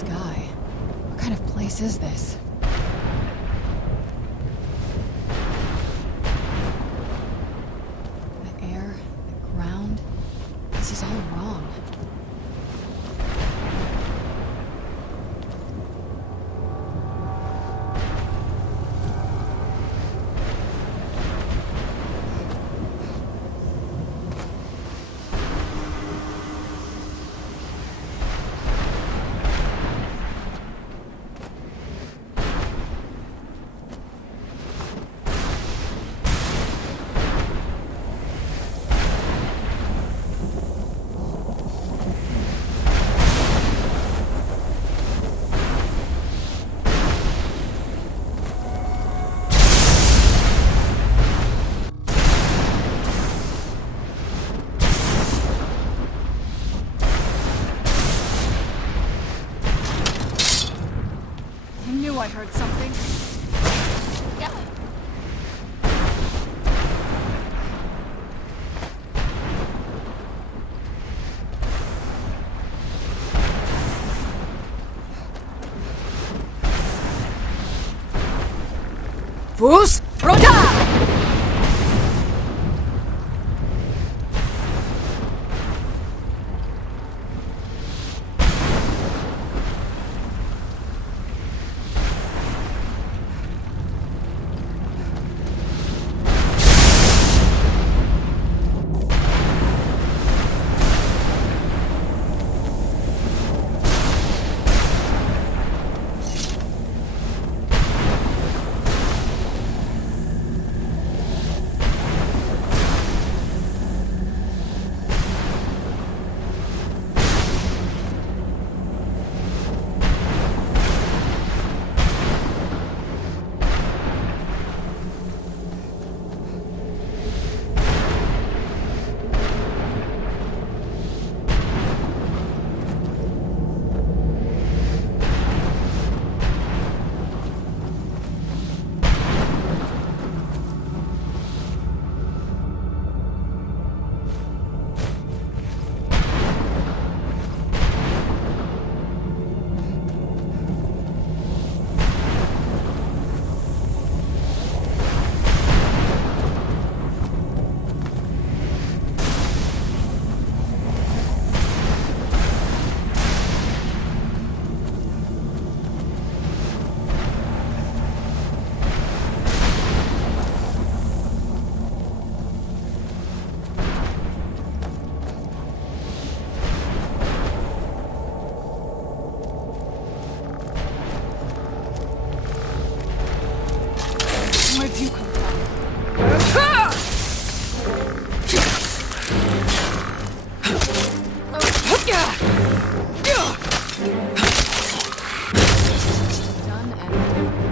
sky. What kind of place is this? The air, the ground. This is all wrong. I heard something. Fus Rota! Where'd you come Done and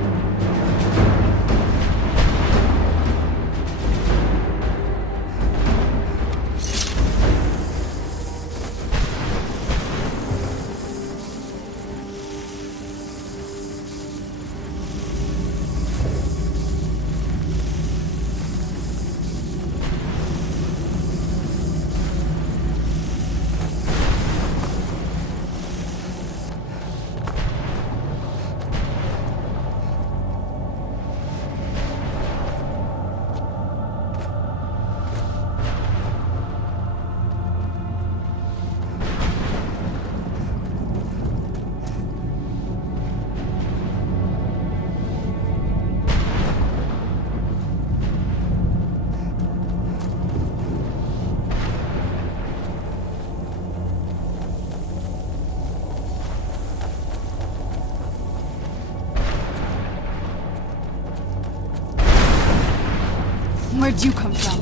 Where'd you come from?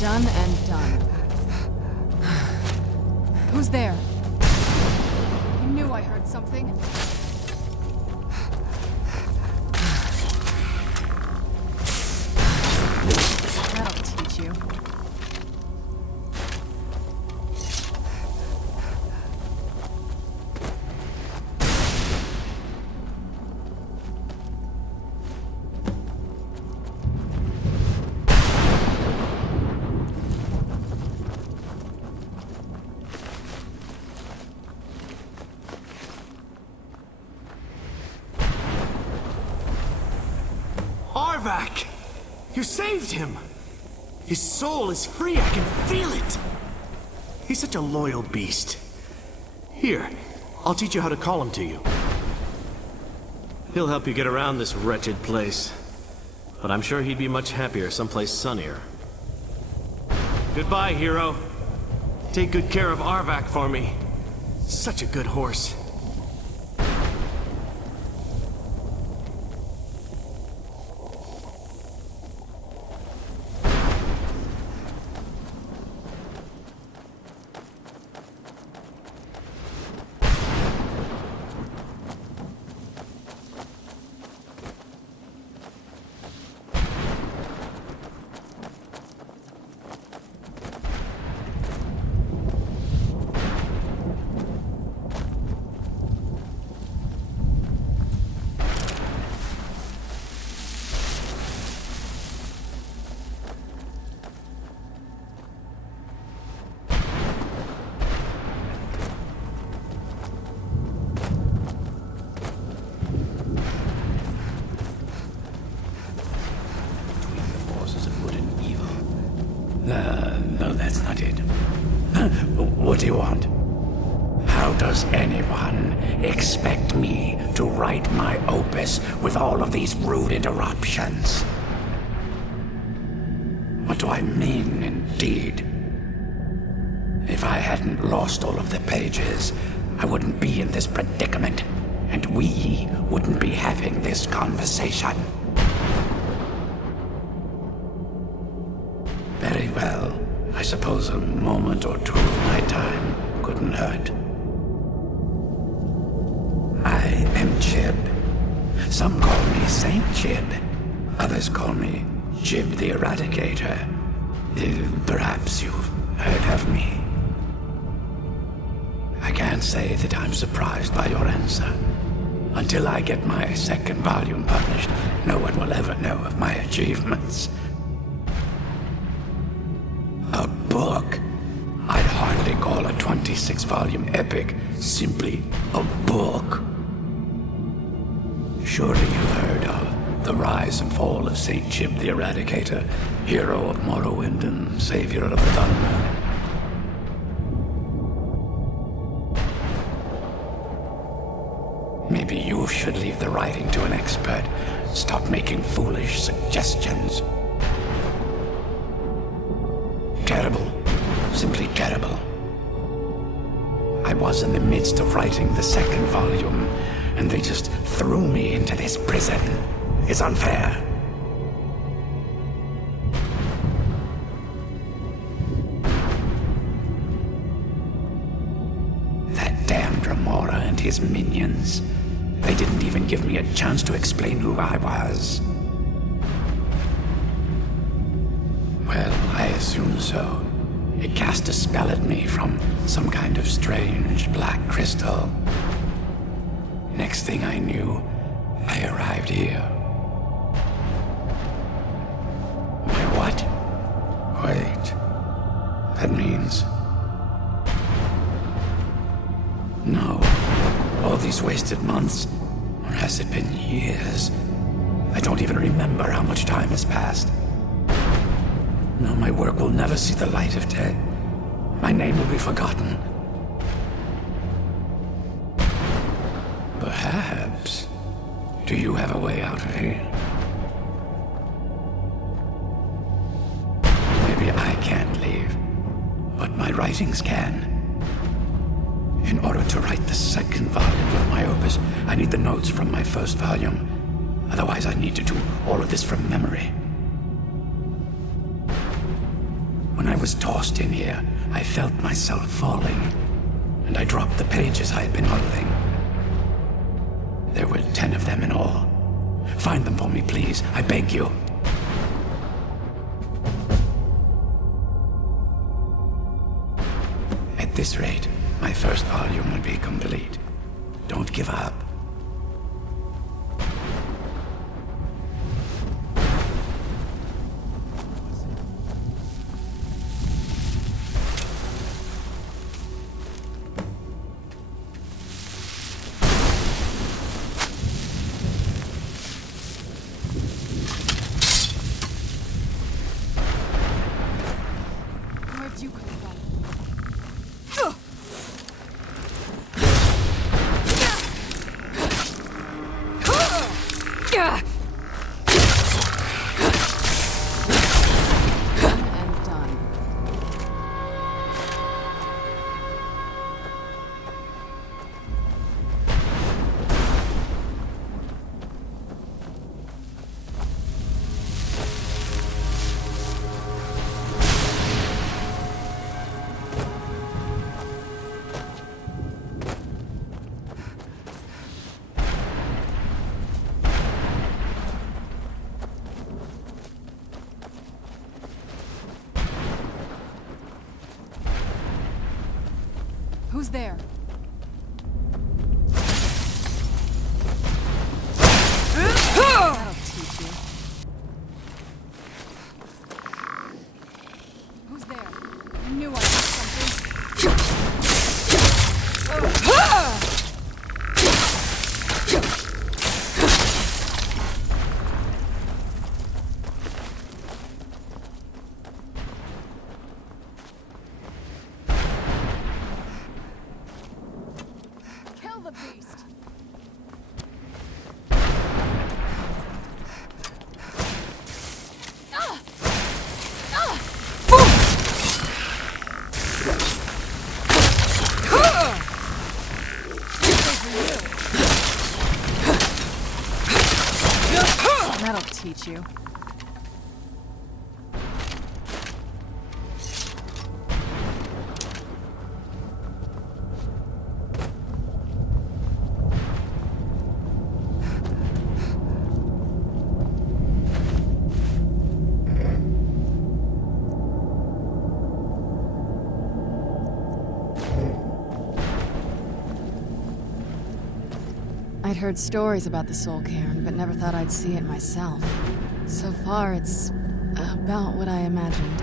Done and done. Who's there? I knew I heard something. That'll teach you. Arvak! You saved him! His soul is free, I can feel it! He's such a loyal beast. Here, I'll teach you how to call him to you. He'll help you get around this wretched place. But I'm sure he'd be much happier someplace sunnier. Goodbye, hero. Take good care of Arvak for me. Such a good horse. No, that's not it. What do you want? How does anyone expect me to write my opus with all of these rude interruptions? What do I mean, indeed? If I hadn't lost all of the pages, I wouldn't be in this predicament, and we wouldn't be having this conversation. Very well. I suppose a moment or two of my time couldn't hurt. I am Chib. Some call me Saint Chib. Others call me Chib the Eradicator. Perhaps you've heard of me. I can't say that I'm surprised by your answer. Until I get my second volume published, no one will ever know of my achievements. A book? I'd hardly call a 26-volume epic simply a book. Surely you've heard of the rise and fall of Saint Chib the Eradicator, hero of Morrowind and savior of the Thunder. Maybe you should leave the writing to an expert. Stop making foolish suggestions. Terrible. Simply terrible. I was in the midst of writing the second volume, and they just threw me into this prison. It's unfair. That damned Remora and his minions. They didn't even give me a chance to explain who I was. Well, I assume so. It cast a spell at me from some kind of strange black crystal. Next thing I knew, I arrived here. My what? Wait. That means... No. All these wasted months? Or has it been years? I don't even remember how much time has passed. No, my work will never see the light of day. My name will be forgotten. Perhaps. Do you have a way out of here? Maybe I can't leave, but my writings can. In order to write the second volume of my opus, I need the notes from my first volume. Otherwise, I need to do all of this from memory. When I was tossed in here, I felt myself falling, and I dropped the pages I had been holding. There were 10 of them in all. Find them for me, please. I beg you. At this rate, my first volume will be complete. Don't give up. And done. Who's there? That'll teach you. Who's there? I knew I heard something. Kill the beast! That'll teach you. I'd heard stories about the Soul Cairn, but never thought I'd see it myself. So far, it's about what I imagined.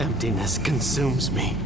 Emptiness consumes me.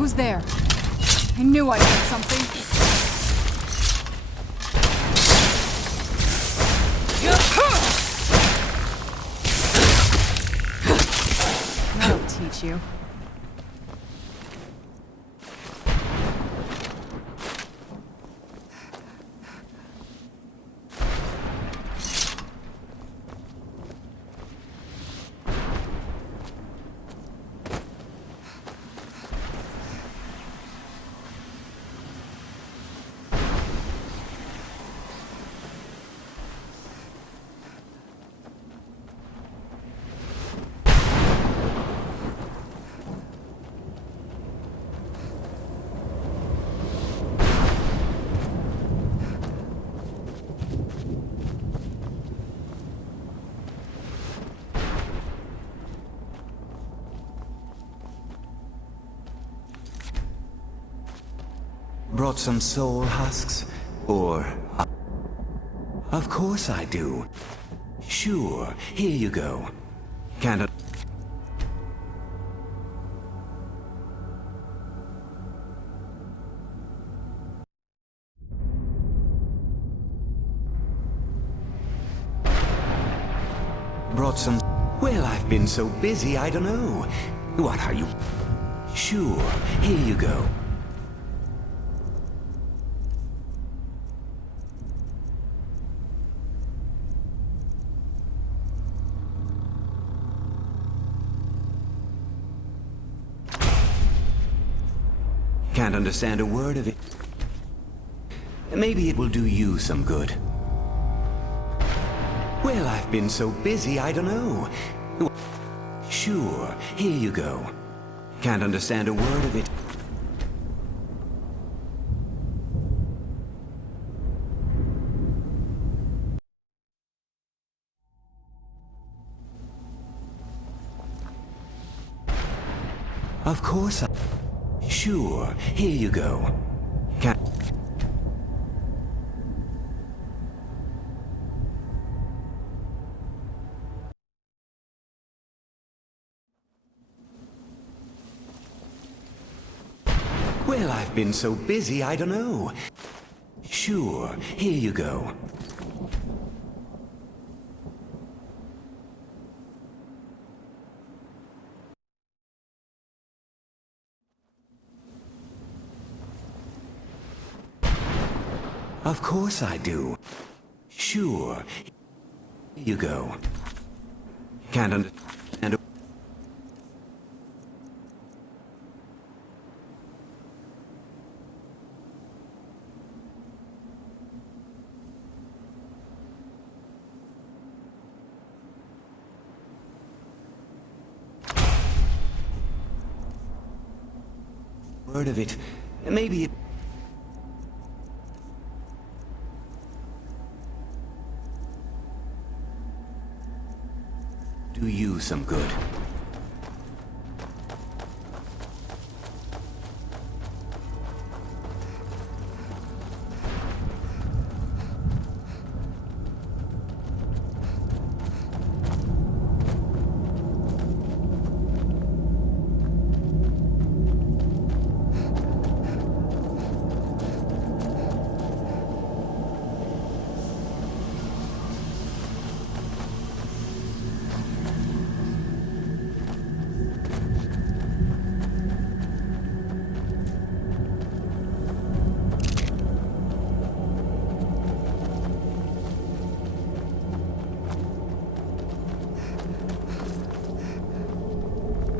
Who's there? I knew I heard something. That'll teach you. Brought some soul husks? Or... Of course I do. Sure, here you go. Can't... Brought some... Well, I've been so busy, I don't know. What are you... Sure, here you go. Can't understand a word of it. Maybe it will do you some good. Well, I've been so busy, I don't know. Sure, here you go. Can't understand a word of it. Of course I... Sure, here you go. Can't... Well, I've been so busy, I don't know. Sure, here you go. Of course I do. Sure. Here you go. Can't understand. Word of it. Maybe it... do you some good.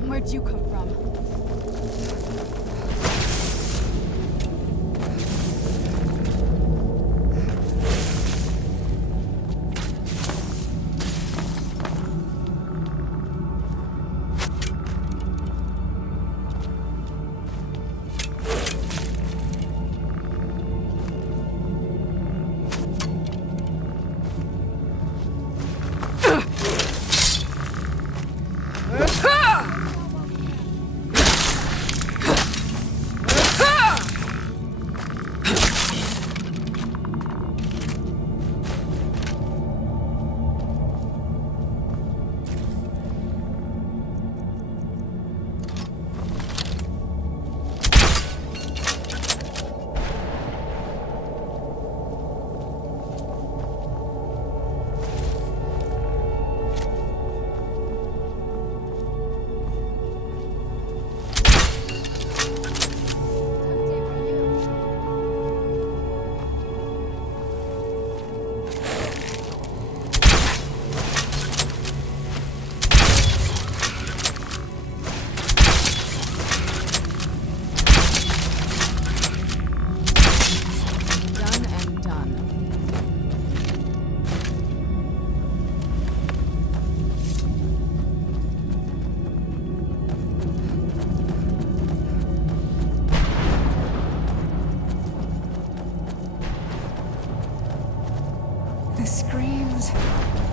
Where'd you come from?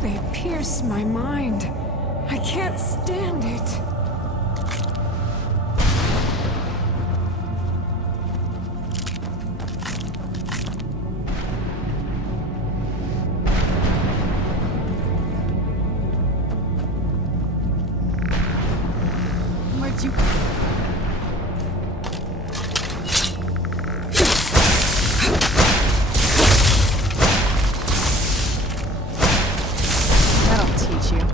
They pierce my mind. I can't stand it. Where'd you... That'll teach you.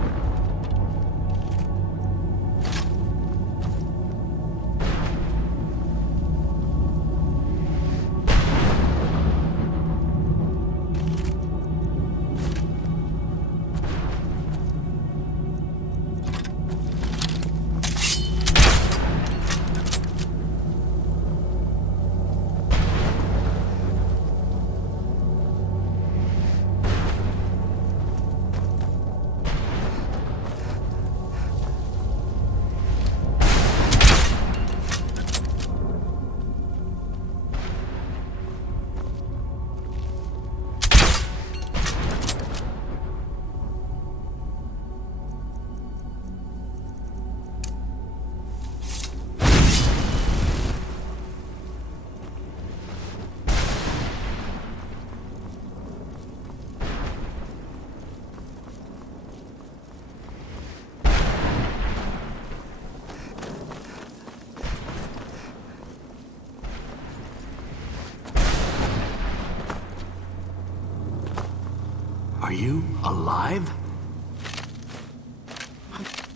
Are you alive?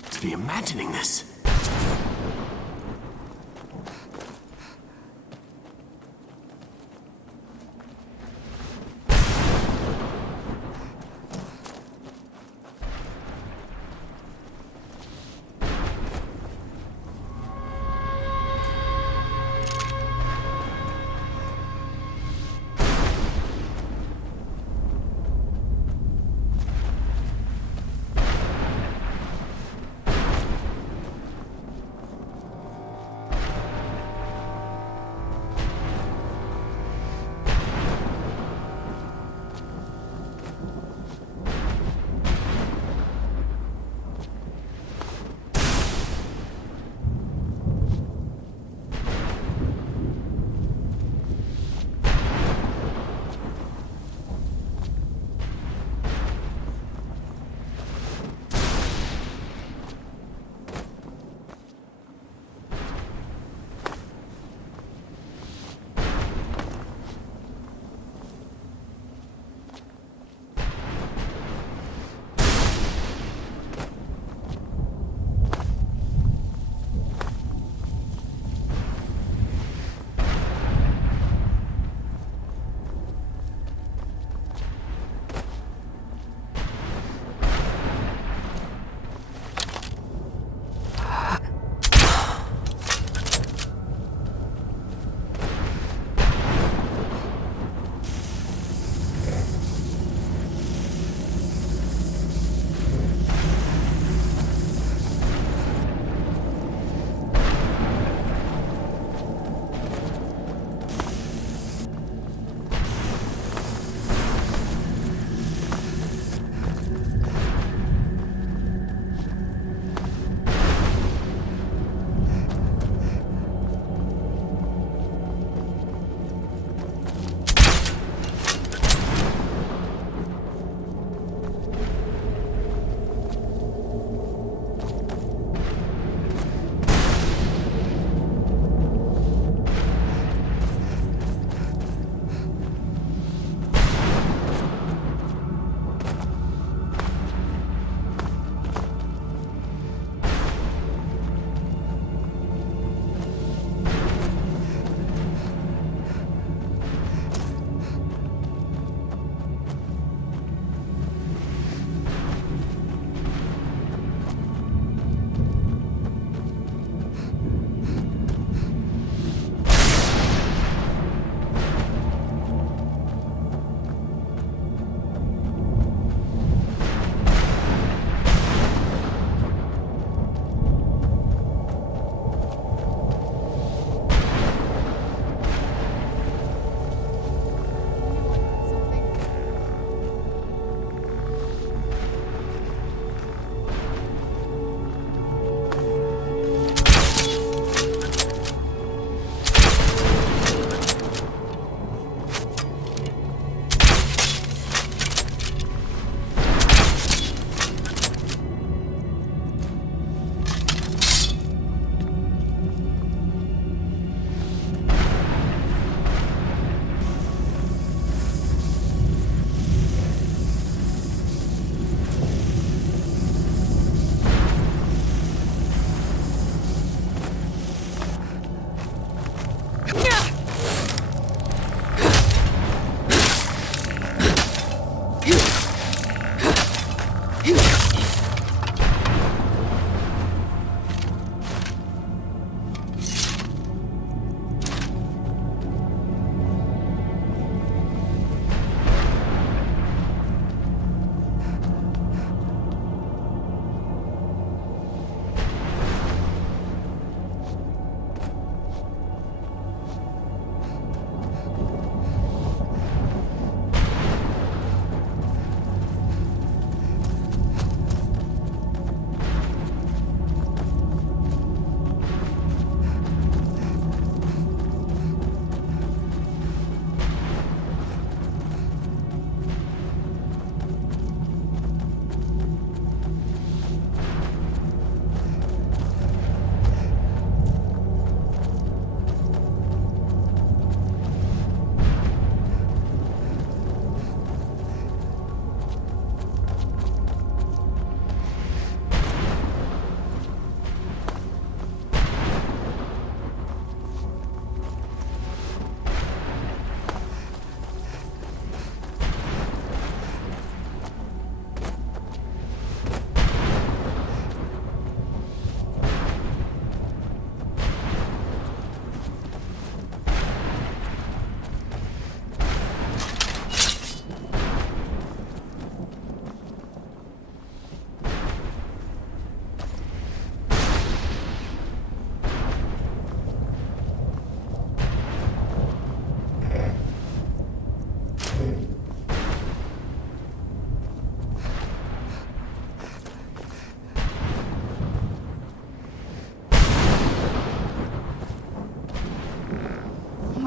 To be imagining this.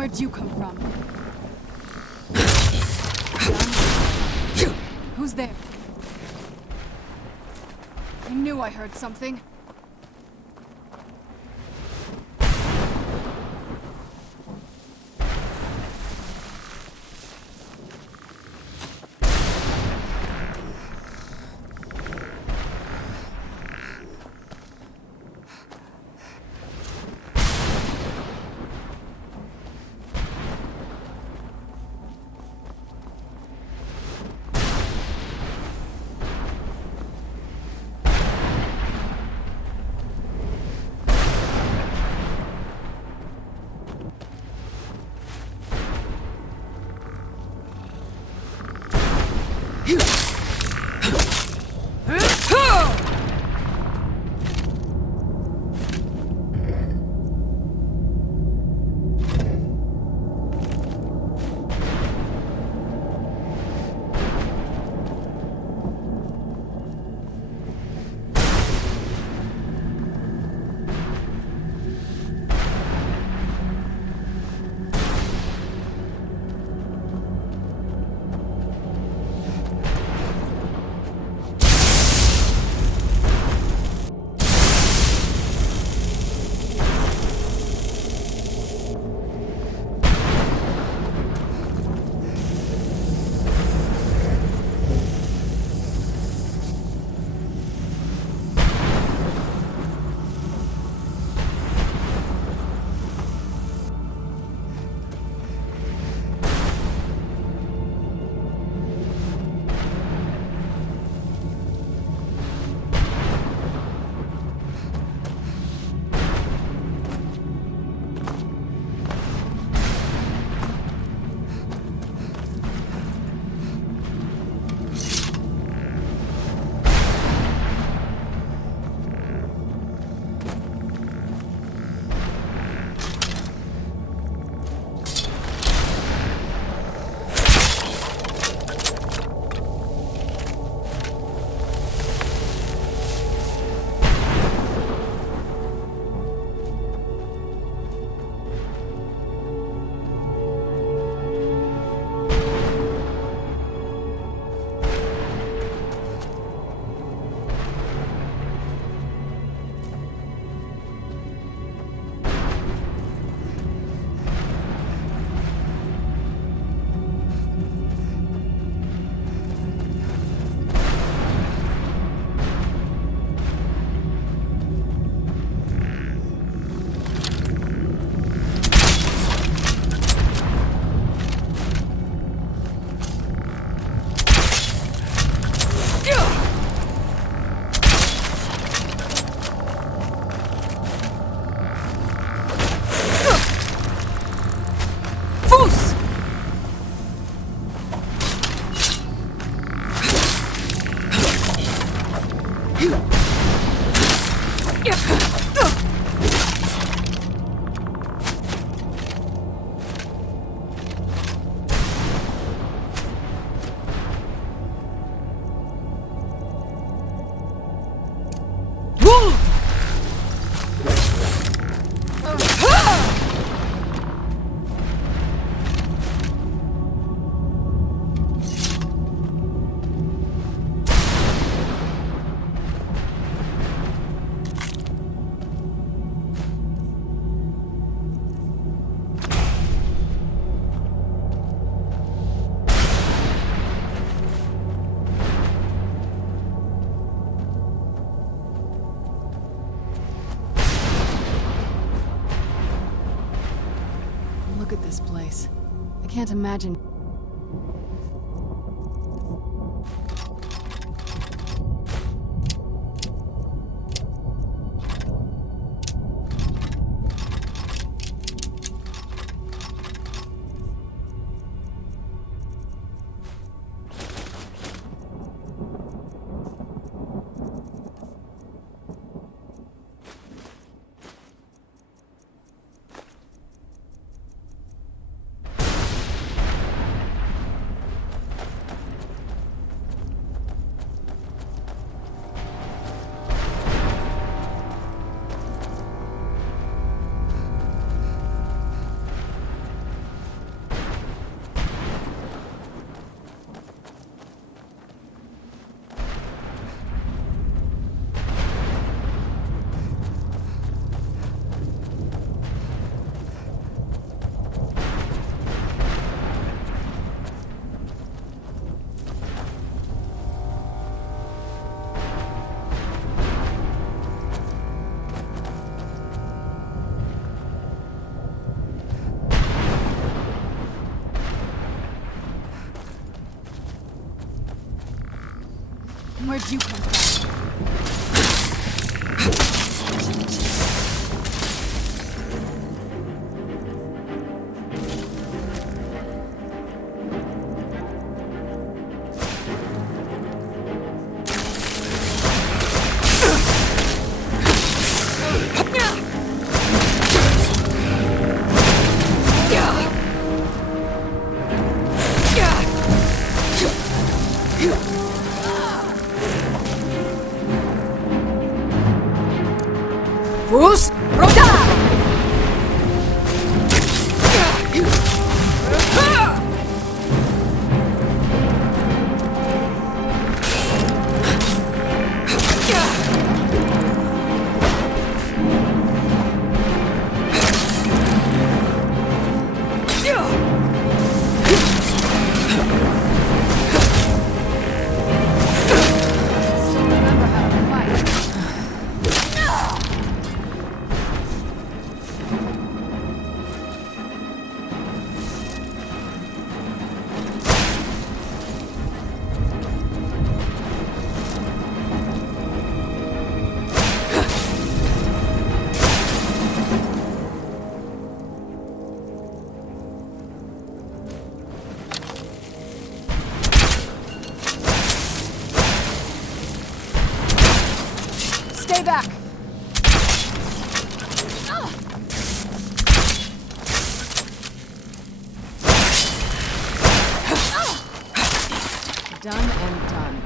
Where'd you come from? Who's there? I knew I heard something. Look at this place. I can't imagine. Where'd you come from? Bruce, Rota! Remember how to fight. Stay back! Done and done.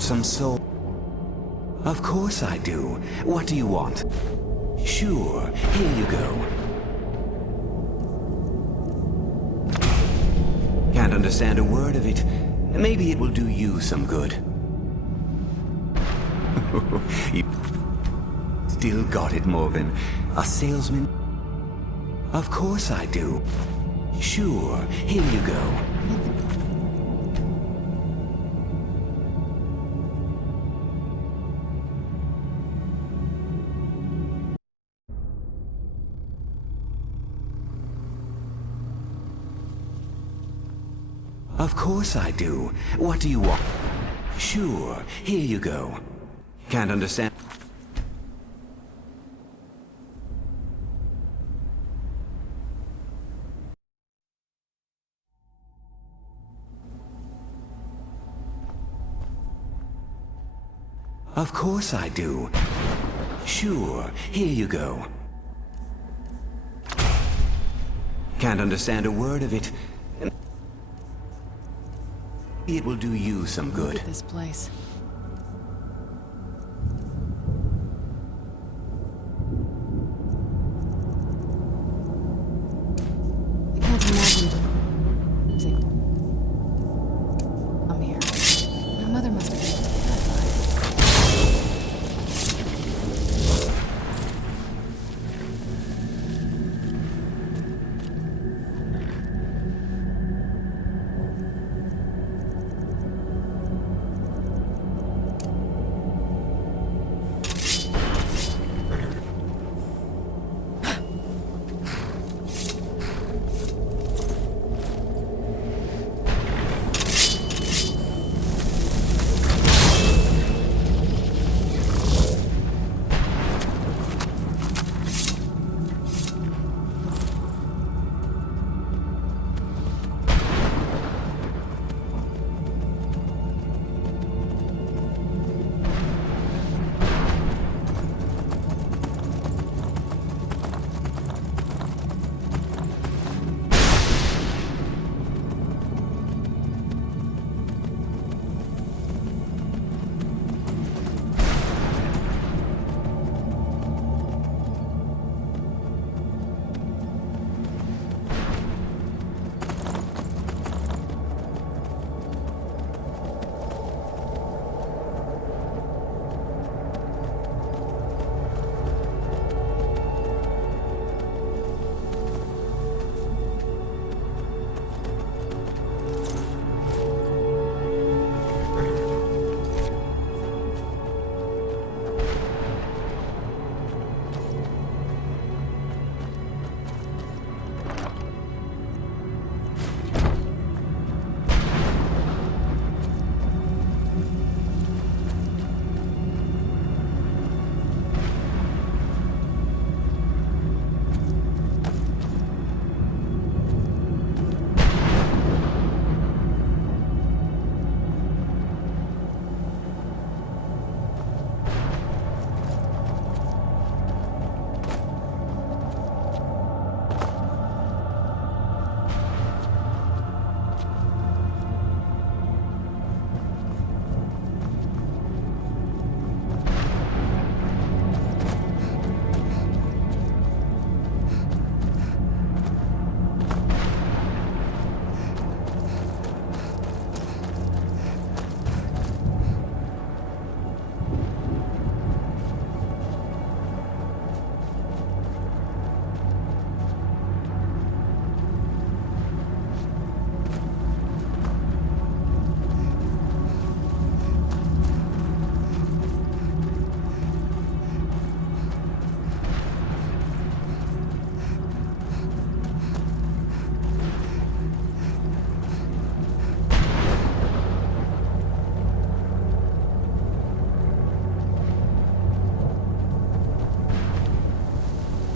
brought some soul. Of course I do. What do you want? Sure, here you go. Can't understand a word of it. Maybe it will do you some good. You still got it, Morven. A salesman? Of course I do. Sure, here you go. Of course I do. What do you want? Sure, here you go. Can't understand. Of course I do. Sure, here you go. Can't understand a word of it. It will do you some good. Look at this place. I can't imagine I'm here. My mother must have been terrified.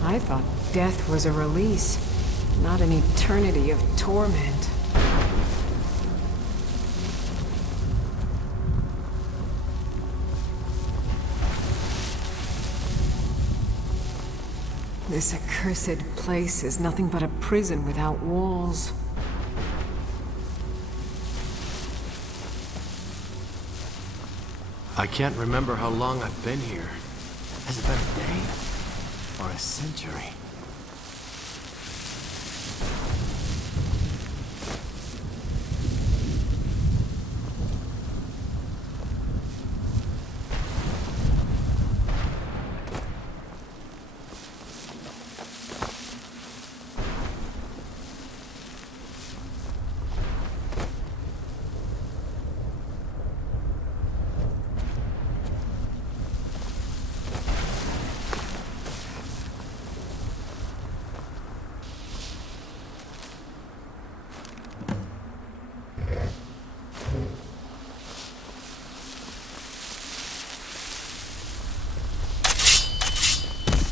I thought death was a release, not an eternity of torment. This accursed place is nothing but a prison without walls. I can't remember how long I've been here. Has it been a day? Or a century?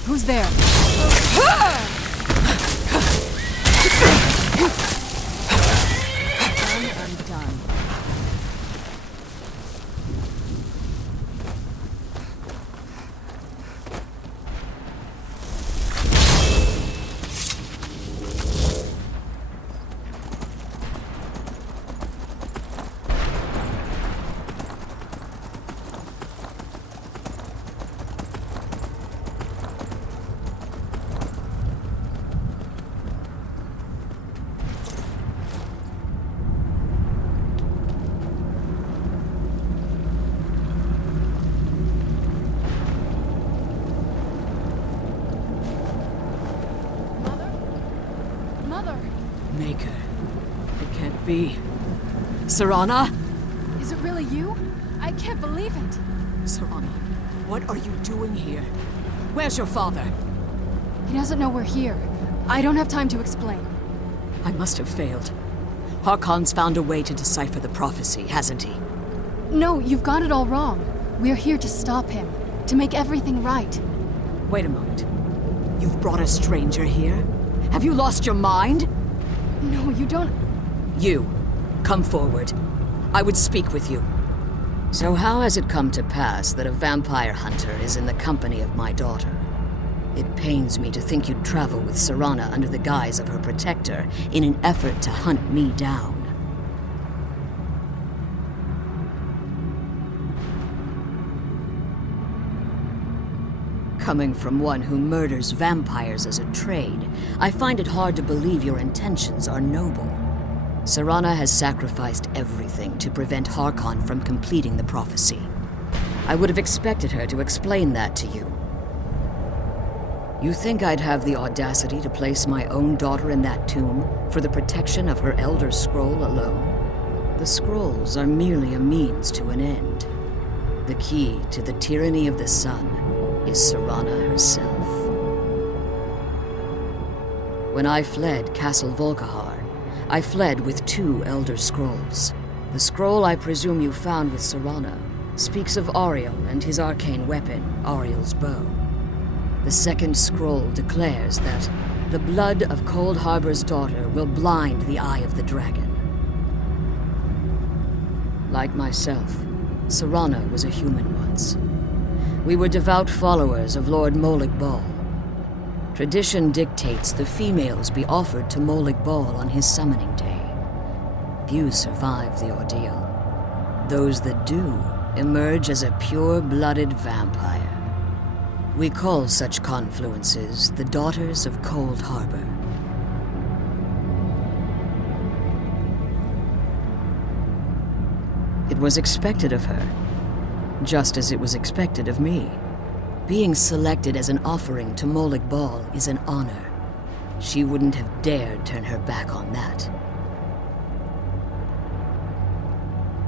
Who's there? I'm done. Mother? Maker. It can't be. Serana? Is it really you? I can't believe it. Serana, what are you doing here? Where's your father? He doesn't know we're here. I don't have time to explain. I must have failed. Harkon's found a way to decipher the prophecy, hasn't he? No, you've got it all wrong. We're here to stop him, to make everything right. Wait a moment. You've brought a stranger here? Have you lost your mind? No, you don't... You, come forward. I would speak with you. So how has it come to pass that a vampire hunter is in the company of my daughter? It pains me to think you'd travel with Serana under the guise of her protector in an effort to hunt me down. Coming from one who murders vampires as a trade, I find it hard to believe your intentions are noble. Serana has sacrificed everything to prevent Harkon from completing the prophecy. I would have expected her to explain that to you. You think I'd have the audacity to place my own daughter in that tomb for the protection of her Elder Scroll alone? The scrolls are merely a means to an end. The key to the tyranny of the sun is Serana herself. When I fled Castle Volkihar, I fled with 2 Elder Scrolls. The scroll I presume you found with Serana speaks of Ariel and his arcane weapon, Ariel's bow. The second scroll declares that the blood of Cold Harbor's daughter will blind the eye of the dragon. Like myself, Serana was a human once. We were devout followers of Lord Molig Bal. Tradition dictates the females be offered to Molig Bal on his summoning day. Few survive the ordeal. Those that do emerge as a pure-blooded vampire. We call such confluences the Daughters of Cold Harbor. It was expected of her, just as it was expected of me. Being selected as an offering to Molig Bal is an honor. She wouldn't have dared turn her back on that.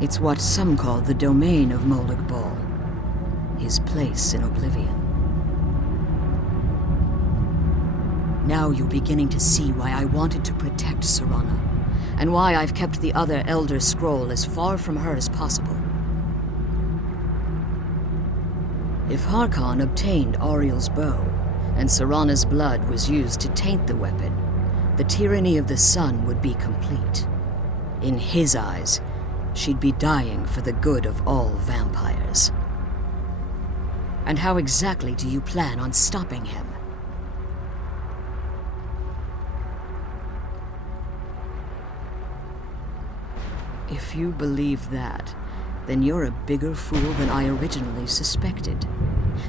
It's what some call the domain of Molig Bal, his place in oblivion. Now you're beginning to see why I wanted to protect Serana, and why I've kept the other Elder Scroll as far from her as possible. If Harkon obtained Ariel's bow, and Serana's blood was used to taint the weapon, the tyranny of the sun would be complete. In his eyes, she'd be dying for the good of all vampires. And how exactly do you plan on stopping him? If you believe that, then you're a bigger fool than I originally suspected.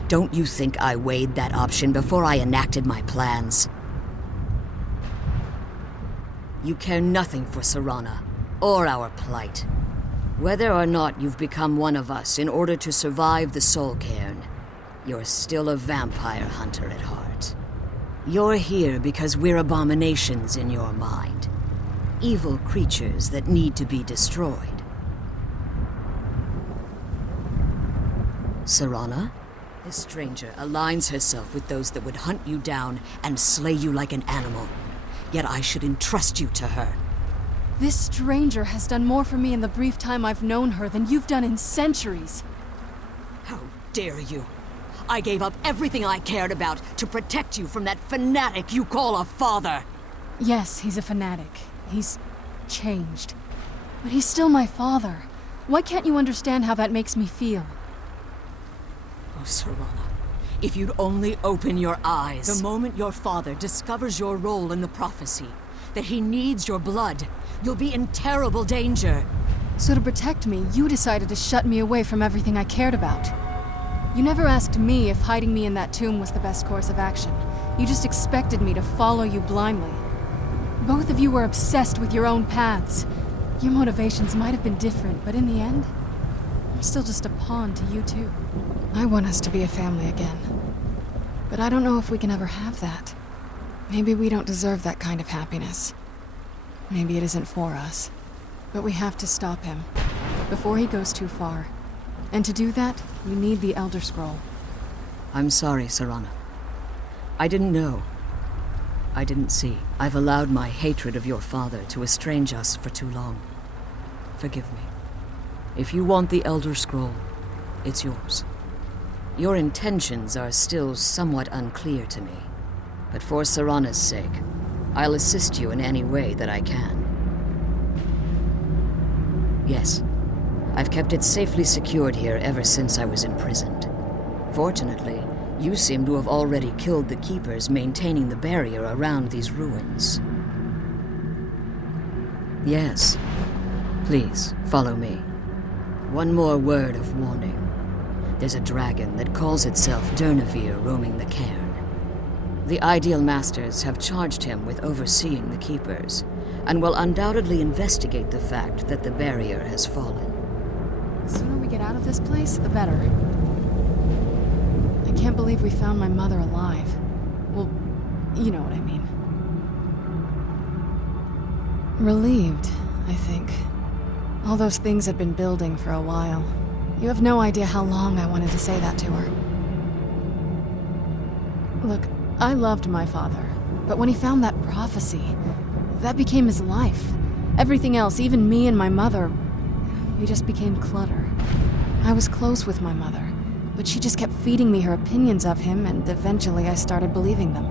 Don't you think I weighed that option before I enacted my plans? You care nothing for Serana, or our plight. Whether or not you've become one of us in order to survive the Soul Cairn, you're still a vampire hunter at heart. You're here because we're abominations in your mind. Evil creatures that need to be destroyed. Serana? This stranger aligns herself with those that would hunt you down and slay you like an animal. Yet I should entrust you to her. This stranger has done more for me in the brief time I've known her than you've done in centuries. How dare you! I gave up everything I cared about to protect you from that fanatic you call a father! Yes, he's a fanatic. He's changed. But he's still my father. Why can't you understand how that makes me feel? Oh, Serana, if you'd only open your eyes. The moment your father discovers your role in the prophecy, that he needs your blood, you'll be in terrible danger. So to protect me, you decided to shut me away from everything I cared about. You never asked me if hiding me in that tomb was the best course of action. You just expected me to follow you blindly. Both of you were obsessed with your own paths. Your motivations might have been different, but in the end, I'm still just a pawn to you two. I want us to be a family again. But I don't know if we can ever have that. Maybe we don't deserve that kind of happiness. Maybe it isn't for us. But we have to stop him, before he goes too far. And to do that, we need the Elder Scroll. I'm sorry, Serana. I didn't know. I didn't see. I've allowed my hatred of your father to estrange us for too long. Forgive me. If you want the Elder Scroll, it's yours. Your intentions are still somewhat unclear to me, but for Serana's sake, I'll assist you in any way that I can. Yes, I've kept it safely secured here ever since I was imprisoned. Fortunately, you seem to have already killed the keepers maintaining the barrier around these ruins. Yes. Please, follow me. One more word of warning. There's a dragon that calls itself Durnevere roaming the cairn. The Ideal Masters have charged him with overseeing the Keepers, and will undoubtedly investigate the fact that the barrier has fallen. The sooner we get out of this place, the better. I can't believe we found my mother alive. Well, you know what I mean. Relieved, I think. All those things had been building for a while. You have no idea how long I wanted to say that to her. Look, I loved my father, but when he found that prophecy, that became his life. Everything else, even me and my mother, we just became clutter. I was close with my mother, but she just kept feeding me her opinions of him, and eventually I started believing them.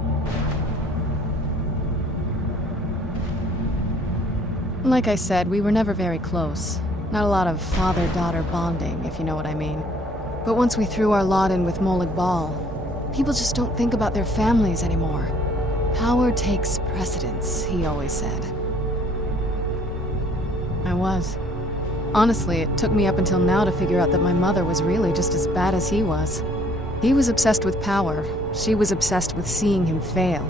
Like I said, we were never very close. Not a lot of father-daughter bonding, if you know what I mean. But once we threw our lot in with Molag Bal, people just don't think about their families anymore. Power takes precedence, he always said. I was. Honestly, it took me up until now to figure out that my mother was really just as bad as he was. He was obsessed with power. She was obsessed with seeing him fail.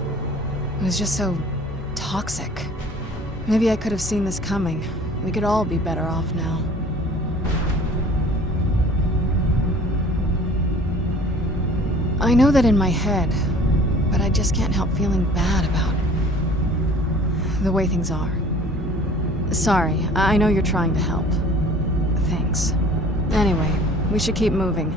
It was just so toxic. Maybe I could have seen this coming. We could all be better off now. I know that in my head, but I just can't help feeling bad about the way things are. Sorry, I know you're trying to help. Thanks. Anyway, we should keep moving.